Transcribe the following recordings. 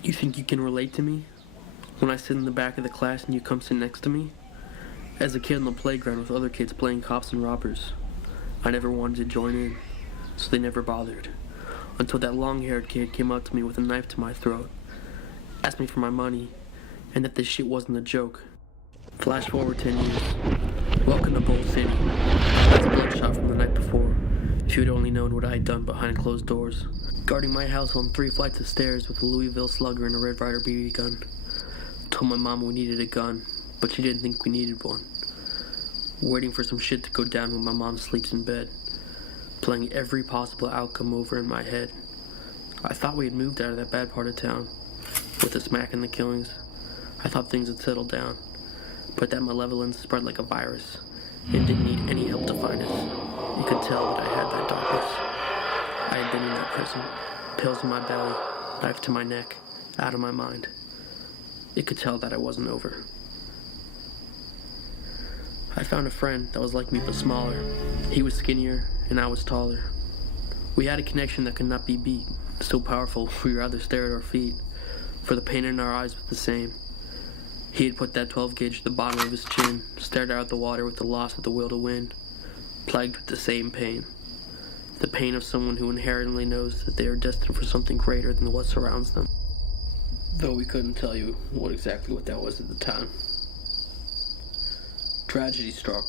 You think you can relate to me? When I sit in the back of the class and you come sit next to me? As a kid on the playground with other kids playing cops and robbers, I never wanted to join in, so they never bothered. Until that long-haired kid came up to me with a knife to my throat, asked me for my money, and that this shit wasn't a joke. Flash forward 10 years. Welcome to Bull City. That's bloodshot from the night before. If you had only known what I had done behind closed doors. Guarding my house on 3 flights of stairs with a Louisville Slugger and a Red Ryder BB gun. Told my mom we needed a gun, but she didn't think we needed one. Waiting for some shit to go down when my mom sleeps in bed. Playing every possible outcome over in my head. I thought we had moved out of that bad part of town. With the smack and the killings, I thought things had settled down. But that malevolence spread like a virus. It didn't need any help to find us. You could tell that I had that darkness. I had been in that prison. Pills in my belly, knife to my neck, out of my mind. It could tell that I wasn't over. I found a friend that was like me but smaller. He was skinnier, and I was taller. We had a connection that could not be beat, so powerful we would rather stare at our feet, for the pain in our eyes was the same. He had put that 12 gauge to the bottom of his chin, stared out at the water with the loss of the will to win, plagued with the same pain. The pain of someone who inherently knows that they are destined for something greater than what surrounds them. Though we couldn't tell you exactly what that was at the time. Tragedy struck.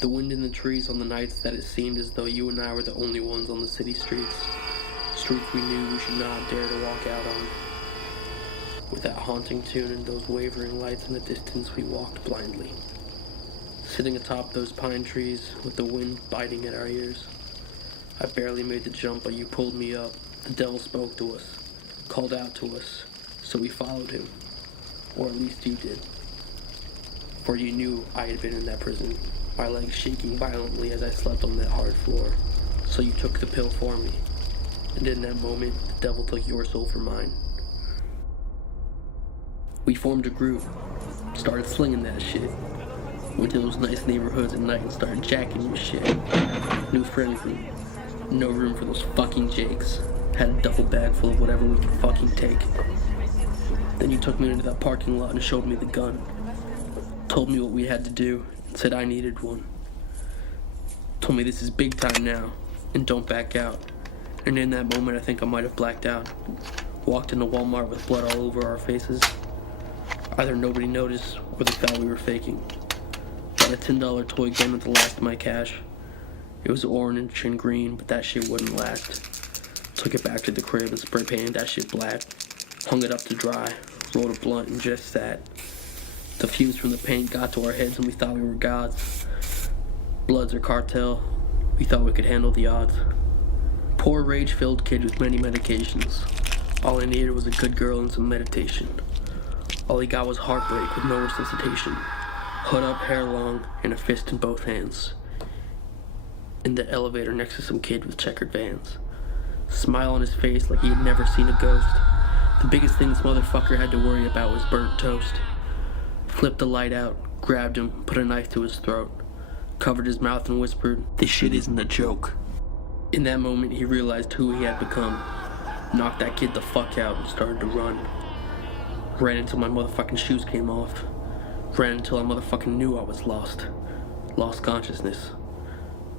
The wind in the trees on the nights that it seemed as though you and I were the only ones on the city streets. Streets we knew we should not dare to walk out on. With that haunting tune and those wavering lights in the distance, we walked blindly. Sitting atop those pine trees with the wind biting at our ears. I barely made the jump, but you pulled me up. The devil spoke to us, called out to us, so we followed him. Or at least you did. For you knew I had been in that prison, my legs shaking violently as I slept on that hard floor. So you took the pill for me. And in that moment, the devil took your soul for mine. We formed a group, started slinging that shit. Went to those nice neighborhoods at night and started jacking your shit. New friend group. No room for those fucking jakes. Had a duffel bag full of whatever we could fucking take. Then you took me into that parking lot and showed me the gun. Told me what we had to do and said I needed one. Told me this is big time now and don't back out. And in that moment I think I might have blacked out. Walked into Walmart with blood all over our faces. Either nobody noticed or they thought we were faking. Bought a $10 toy gun with the last of my cash. It was orange and green, but that shit wouldn't last. Took it back to the crib and spray painted that shit black. Hung it up to dry, rolled a blunt and just sat. The fumes from the paint got to our heads and we thought we were gods. Bloods or cartel, we thought we could handle the odds. Poor rage-filled kid with many medications. All I needed was a good girl and some meditation. All he got was heartbreak with no resuscitation. Hood up, hair long, and a fist in both hands. In the elevator next to some kid with checkered Vans. Smile on his face like he had never seen a ghost. The biggest thing this motherfucker had to worry about was burnt toast. Flipped the light out, grabbed him, put a knife to his throat. Covered his mouth and whispered, "This shit isn't a joke." In that moment he realized who he had become. Knocked that kid the fuck out and started to run. Ran until my motherfucking shoes came off. Ran until I motherfucking knew I was lost. Lost consciousness.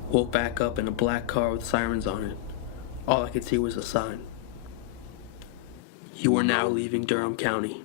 Woke back up in a black car with sirens on it. All I could see was a sign. You are now leaving Durham County.